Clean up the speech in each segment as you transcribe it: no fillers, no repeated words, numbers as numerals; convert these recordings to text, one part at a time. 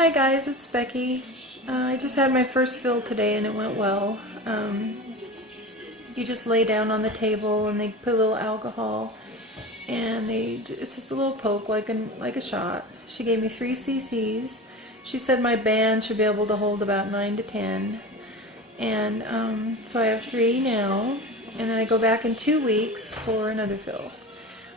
Hi guys, it's Becky. I just had my first fill today and it went well. You just lay down on the table and they put a little alcohol and it's just a little poke like a shot. She gave me 3 cc's. She said my band should be able to hold about 9 to 10. And so I have 3 now, and then I go back in 2 weeks for another fill.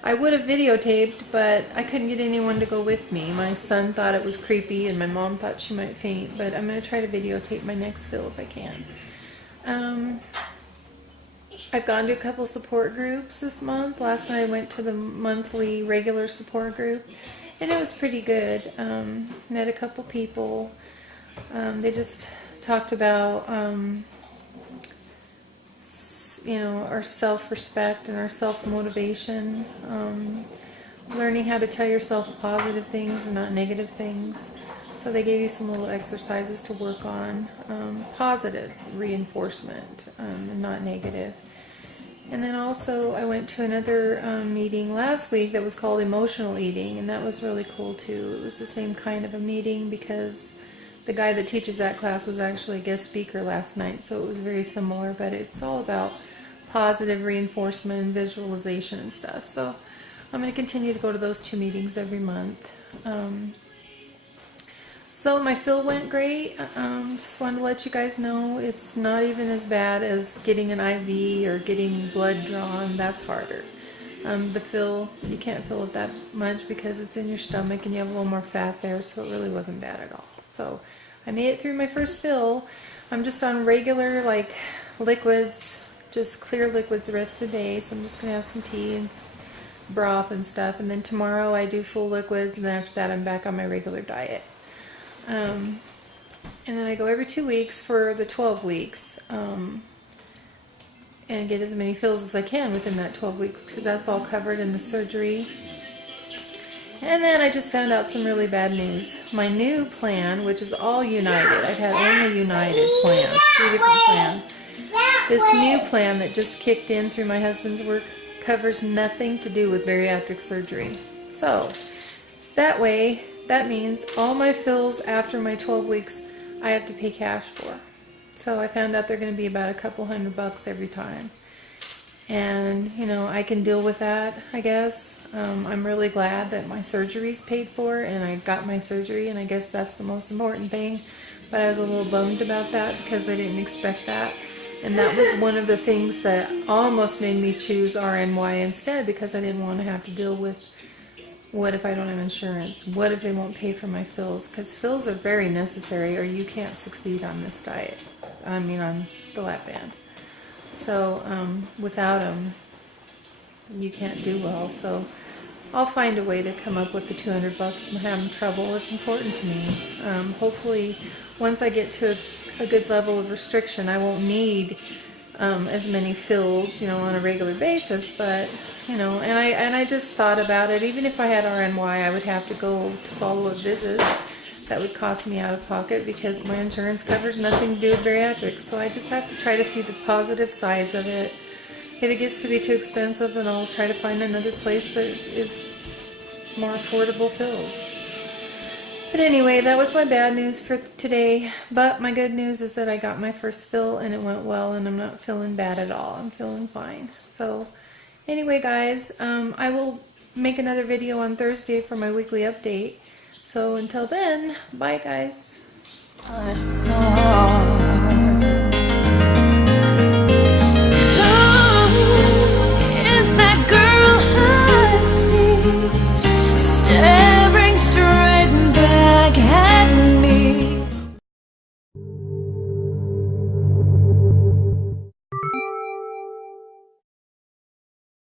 I would have videotaped, but I couldn't get anyone to go with me. My son thought it was creepy, and my mom thought she might faint, but I'm going to try to videotape my next fill if I can. I've gone to a couple support groups this month. Last night I went to the monthly regular support group, and it was pretty good. Met a couple people. They just talked about our self-respect and our self-motivation, learning how to tell yourself positive things and not negative things. So they gave you some little exercises to work on, positive reinforcement and not negative. And then also I went to another meeting last week that was called Emotional Eating, and that was really cool too. It was the same kind of a meeting because the guy that teaches that class was actually a guest speaker last night, so it was very similar, but it's all about positive reinforcement and visualization and stuff. So I'm going to continue to go to those 2 meetings every month. So my fill went great. Just wanted to let you guys know it's not even as bad as getting an IV or getting blood drawn. That's harder. The fill, you can't feel it that much because it's in your stomach and you have a little more fat there, so it really wasn't bad at all. So I made it through my first fill. I'm just on regular liquids, just clear liquids the rest of the day. So I'm just gonna have some tea and broth and stuff, and then tomorrow I do full liquids, and then after that I'm back on my regular diet. And then I go every 2 weeks for the 12 weeks, and get as many fills as I can within that 12 weeks because that's all covered in the surgery. And then I just found out some really bad news. My new plan, which is all United, I've had only United plans, 3 different plans. This new plan that just kicked in through my husband's work covers nothing to do with bariatric surgery. So that means all my fills after my 12 weeks I have to pay cash for. So I found out they're going to be about a couple $100 every time. And, I can deal with that, I guess. I'm really glad that my surgery's paid for and I got my surgery, and I guess that's the most important thing. But I was a little bummed about that because I didn't expect that. And that was one of the things that almost made me choose RNY instead, because I didn't want to have to deal with what if I don't have insurance? What if they won't pay for my fills? Because fills are very necessary or you can't succeed on this diet. On the lap band. So without them, you can't do well. So I'll find a way to come up with the $200. I'm having trouble. It's important to me. Hopefully, once I get to a good level of restriction, I won't need as many fills, on a regular basis. But and I just thought about it. Even if I had RNY, I would have to go to follow-up visits. That would cost me out of pocket because my insurance covers nothing to do with bariatrics. So I just have to try to see the positive sides of it. If it gets to be too expensive, then I'll try to find another place that is more affordable fills. But anyway, that was my bad news for today. But my good news is that I got my first fill and it went well, and I'm not feeling bad at all. I'm feeling fine. So anyway, guys, I will make another video on Thursday for my weekly update. So until then, bye guys.